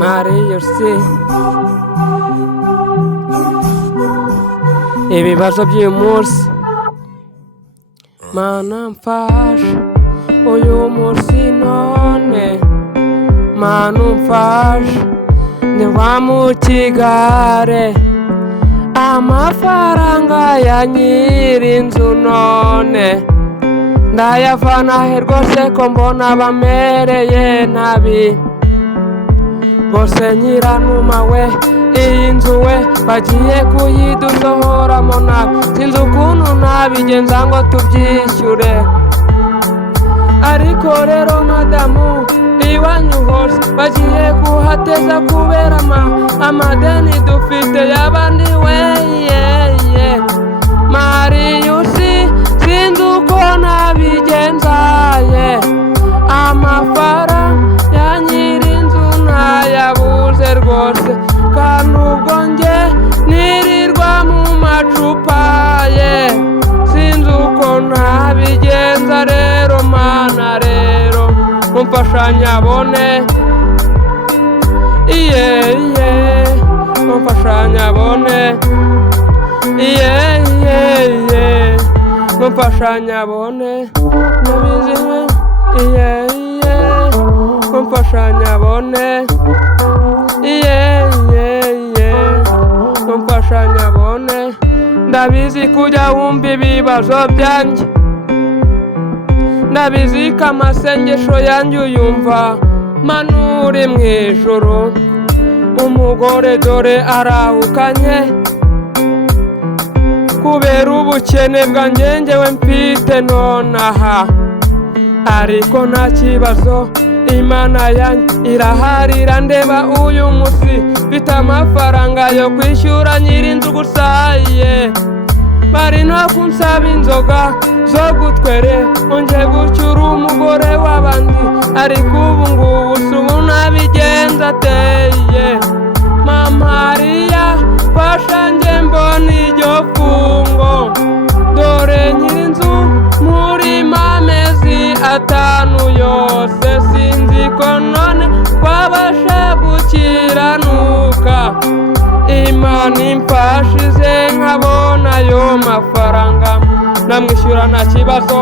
mariyose ibibazo by'uyu munsi mana mfasha uyu munsi none mana umfasha niba mu kigare amafaranga ya nyir'inzu none ndayavana he rwose ko mbona bamereye nabi bose nyiranuma we iyi nzu we bagiye kuyidusohoramo nabi sinzi ukuntu nabigenza ngo tubyishyure ariko rero madamu iwanyu hose bagiye kuhateza kubera amadeni dufite y'abandi weye mariyusi sinzi uko nabigenzaye amafaranga ya nyir'inzu nayabuze rwose kandi ubwo nge nirirwa mu macupa ye sinzi uko nabigenza rero mana rero mumfasha nyabone mumfasha nyabone mumfasha nyabone nabiziwe mumfasha nyabone mumfasha nyabone ndabizi kujya wumva ibibazo byanjye ndabizi ko amasengesho yanjye uyumva manuri mu ijoro umugore dore arahukanye kubera ubukene bwanjye njyewe mfite nonaha ariko nta kibazo imana yanjye irahari irandeba uyu munsi mfite amafaranga yo kwishyura nyir'inzu gusa bari no kunsaba inzoga zo gutwere unje gucyura umugore w'abandi ariko ubu ngubu si ubu nabigenza ateye mamariya fasha nge mbona iryo fungo dore nyir'inzu muri amezi 5 yose sinzi ko none twabasha gukiranuka imana imfashize nkabona ayo mafaranga namwishyura nta kibazo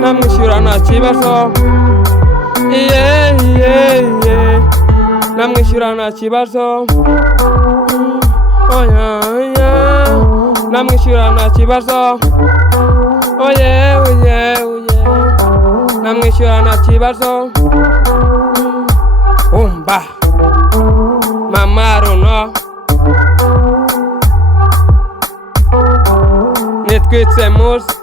namwishyura nta kibazo namwishyura nta kibazo namwishyura nta kibazo namwishyura nta kibazo umba mama runo nitwitse muzi